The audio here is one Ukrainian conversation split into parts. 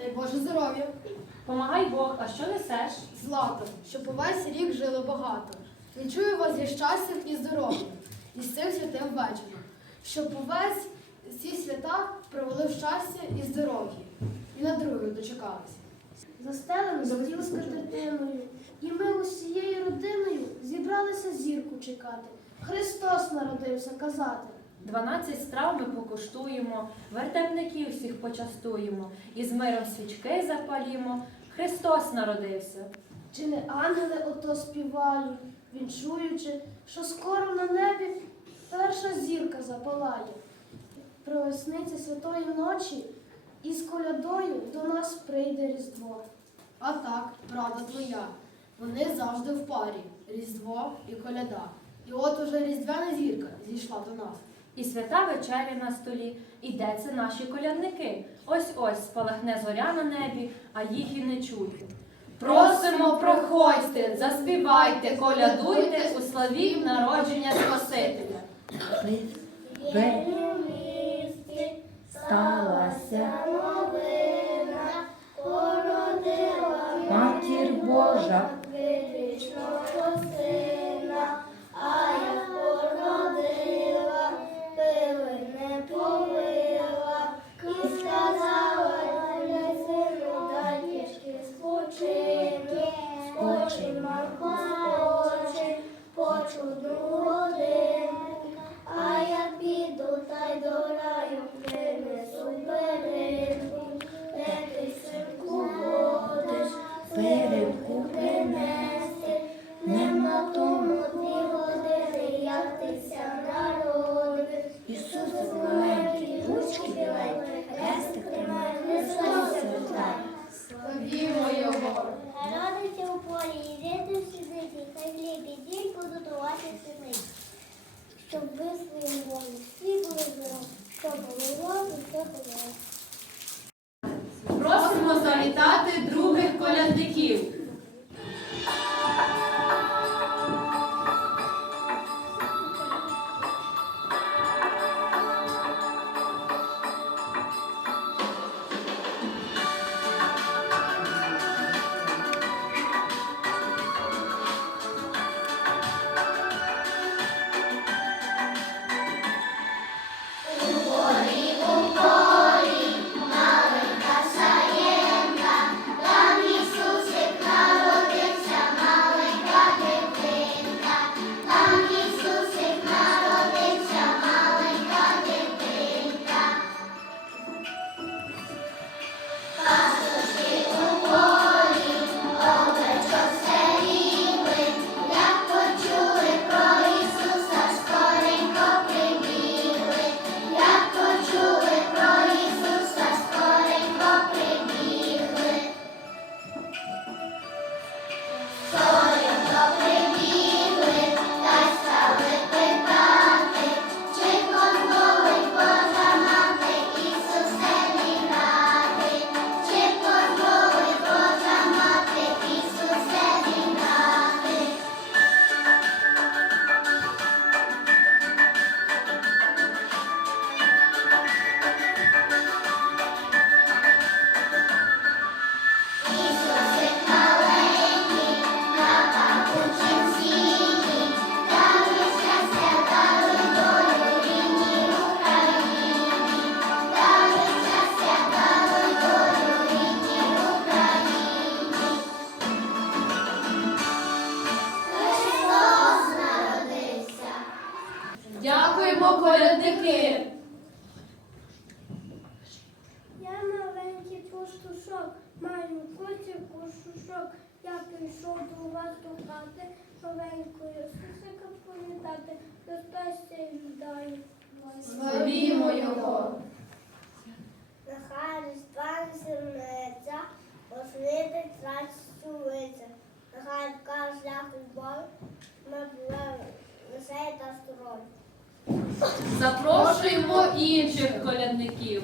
Дай Боже здоров'я. Помагай Бог, а що несеш? Злато, щоб увесь рік жили багато. Вінчую вас зі щастям і здоров'ям, і з цим святим вечором. Щоб увесь ці свята провели в щастя і здоров'я. І на другою дочекалися. Застелено стіл з картиною, і ми усією родиною зібралися зірку чекати. Христос народився казати. Дванадцять страв ми покуштуємо, вертепників всіх почастуємо, і з миром свічки запалімо. Христос народився. Чи не ангели ото співають, віншуючи, що скоро на небі перша зірка запалає. Про весниці святої ночі із колядою до нас прийде Різдво. А так, правда твоя. Вони завжди в парі. Різдво і коляда. І от уже різдвяна зірка зійшла до нас. І свята вечеря на столі, і де це наші колядники. Ось ось спалахне зоря на небі, а їх і не чути. Просимо, проходьте, заспівайте, колядуйте у славі народження Спасителя. Сталася новина, породила матір Божа. Колядники! Я маленький пастушок, маю коті кошушок. Я прийшов до вас до хати, маленькою сусика повітати, до щастя й вдаю. Славімо його! Нехай різдва не зернеться, освітить рачцюється. Нехай така шлях любов, ми весей та строй. Запрошуємо інших колядників.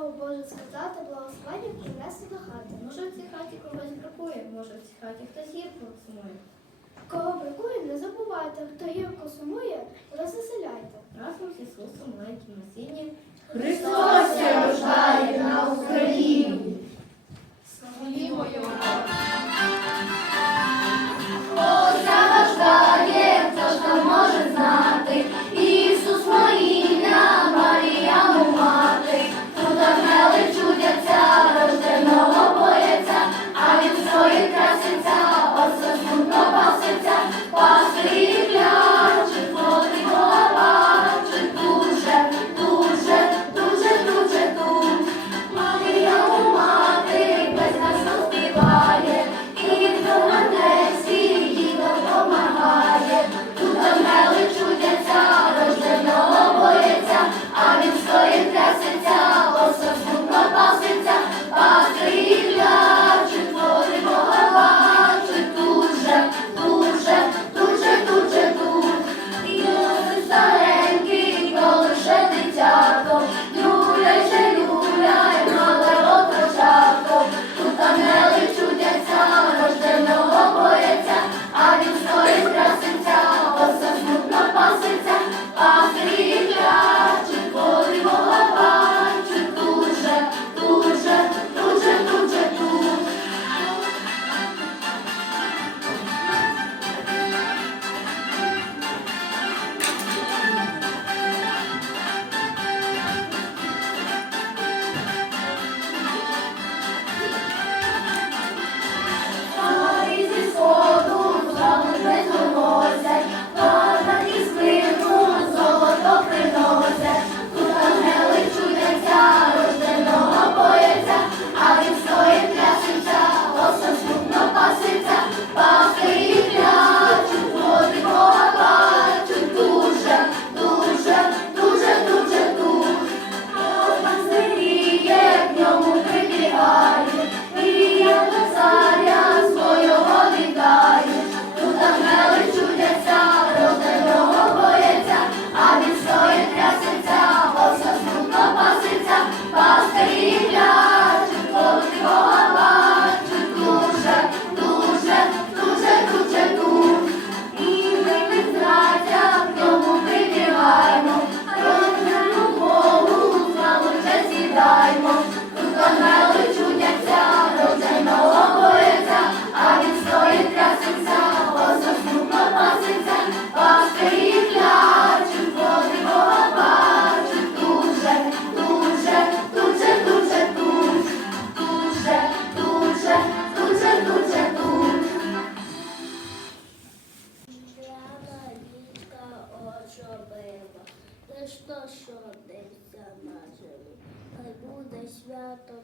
Слово Боже сказати, благословення принести до хати. Може в цій хаті когось бракує, може в цій хаті хтось гірко сумує. Кого бракує, не забувайте, хто гірко сумує, розвеселяйте. Разом з Ісусом маленьким насінням. Христос рождає на Україні. Слава Його. 와.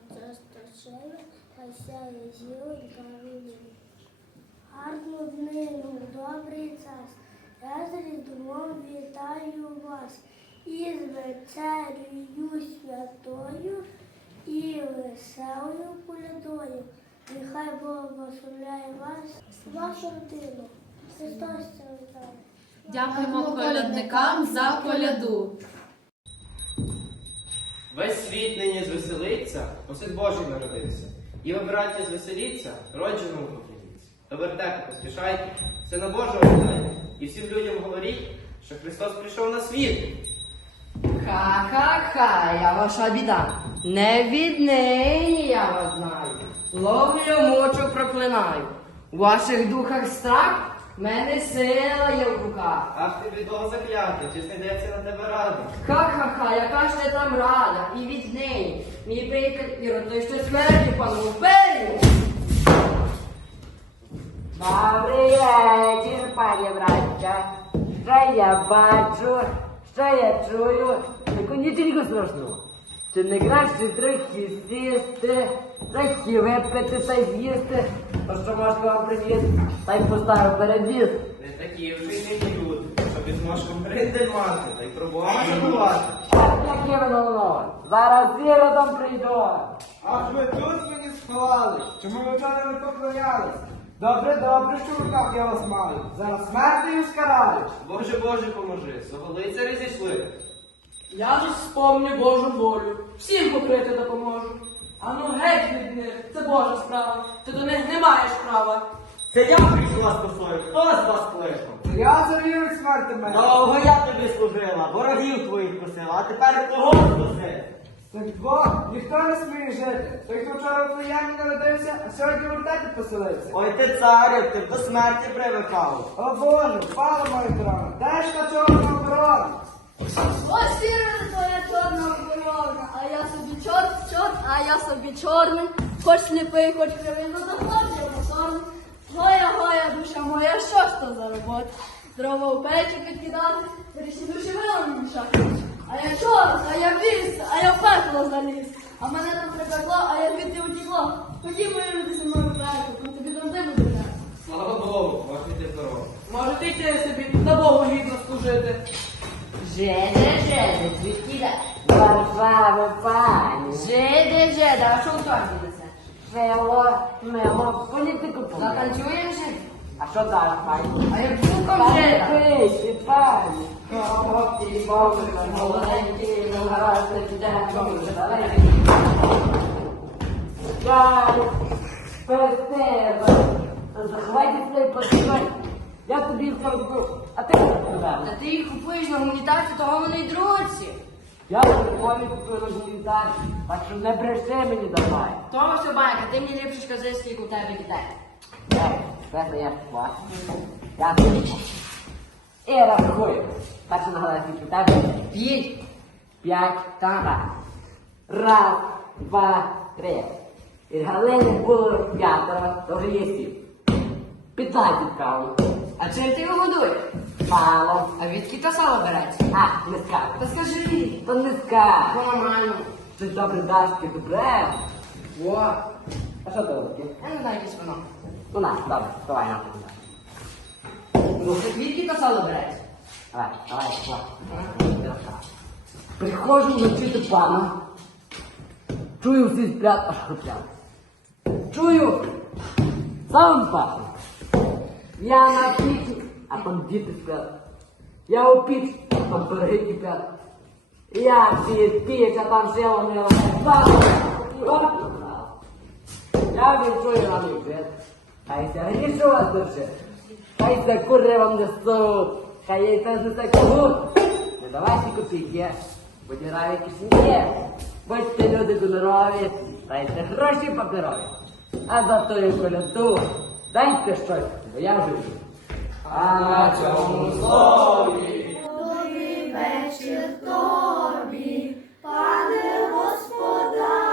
Частошею, хай сяє зіронька вільні. Гарну днину, добрий час, я з Різдвом вітаю вас, із вечерею святою і веселою колядою. Нехай Бог благословляє вас, вашу родину. Христос це вітає. Дякуємо колядникам за коляду. Весь світ нині звеселиться, бо син Божий народився. І ви, браття, звеселіться, родженому поклоніться. До вертепу поспішайте, сина Божого вітайте. І всім людям говоріть, що Христос прийшов на світ. Ха-ха-ха, я ваша біда. Не віднині я вас знаю. Ловлю мочу проклинаю. У ваших духах страх, в мене сила є в руках. Ах ти бідого заклята, чи знайдеться на тебе рада? Ха-ха-ха, яка ж ти там рада, і віднині. Мій приятель Ірод, той що смерті пану вберу. Добрий вечір, пані браття. Що я бачу, що я чую, нічого страшного. Чи не краще трохи сісти, трохи випити та й з'їсти, то що можна вам привіз, та й поставив передіс. Не такі вже й нині люди, щоб із мошком гриндель мати, та й про Бога забувати. Так, як Івановно, зараз іродом прийду. Аж ви тут мені сховали, чому ви вчора не поклонялись? Добре, добре, що в руках я вас маю. Зараз смертю скараю. Боже, Боже, поможи, свого лицарі зійшли. Я ж спомню Божу волю, всім покрити допоможу. А ну геть від них, це Божа справа, ти до них не маєш права. Це я прийшла з косою. Хто з вас кликав? Я завів від смерти мене. Довго я тобі служила, ворогів твоїх косила, а тепер кого скоси? Так бо ніхто не сміє жити. Той, хто вчора в Плеяні народився, а сьогодні в вертепі поселився. Ой ти царю, ти б до смерті привикав. О Боже, впала моя корона. Де ж та чорна оборона? Ось сіра твоя чорна оборона, а я собі чорт, чорт, а я собі чорний. Хоч сліпий, хоч кривий, ну доходжу моторний. Гоя, гоя, душа моя, що ж то за робота? Дрова у печі підкидати, грішні душі вилом мішати. А я чорт, а я віз, а я в пекло заліз. А мене там припекло, а я звідти утікло. Ходімо, люди зі мною пекло, то тобі завжди буде так. Слава Богу, можете йти здорово. Можете йти собі на Богу гідно служити. Жеде, жеде, звідкіля? Варшава, пані. Жиде, жиде, а що в торбі несе? Село, мило, політику помило. Затанцюємо же? А що далі, пані? А як цуком жида? Пиші, пані. Хлопці, бомби, молоденькі, ну гаразд, не піде, бомби, далекі. Пані, перестер, захватіть цей посилай. Я тобі вкажу, а ти не Та ти їх купуєш на гуманітарці, того вони й друзі. Я прикольний купив організацію, так що не бреши мені давай. Тому все байка, ти мені ліпше скажи, скільки у тебе дітей. Ей, це я плачу. Я тобі. І рахую. Так що нагадаю, скільки у тебе? П'ять. П'ять. Так. Раз, два, три. І Галини було п'ятеро, то вже є сім. П'ятнадцять каву. А чим ти його годуєш? Мало. А відки то сало береться? А, не. Та скажи. То скажу. Нормально. Ти добре даш, ти добре. Во. А що таке? Я не знаю, якесь воно. Ну на, добре, давай на. Ну, відки то сало береться? Давай, давай, давай. Приходжу до пана. Чую всі сплять, аж хриплять. Чую. Сам пахне. Я на пічі, а там діти сплять. Я у піч, а там пироги кипять. Я всі піч, а там ще вони Я відчую на мій світ. Хай ся грішу вас душе. Хай ся кури вам не несуть. Хай їй це знесе когут. Не давайте копійки. Подіраві кишені. Будьте люди гонорові. Дайте гроші паперові. А за тою коляду дайте щось, бо я живу. А на цьому слові. Добрий вечір тобі, пане господарю,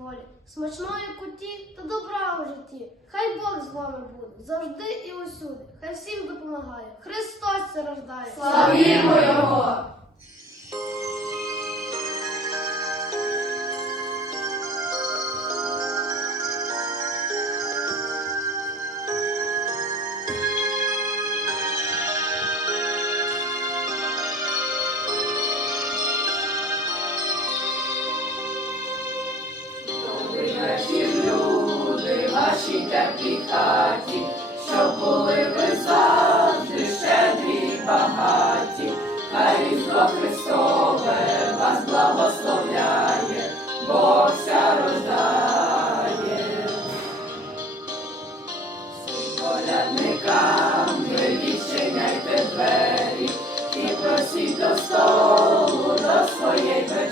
доволі. Смачної куті та добра у житті. Хай Бог з вами буде завжди і усюди. Хай всім допомагає. Христос це рождає. Славімо Його!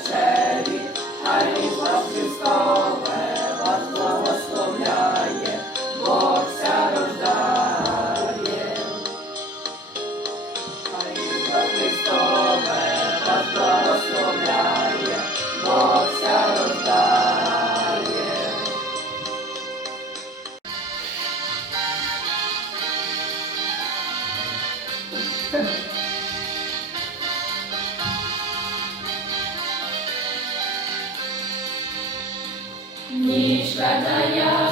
Вечері, Різдво Христове Yeah.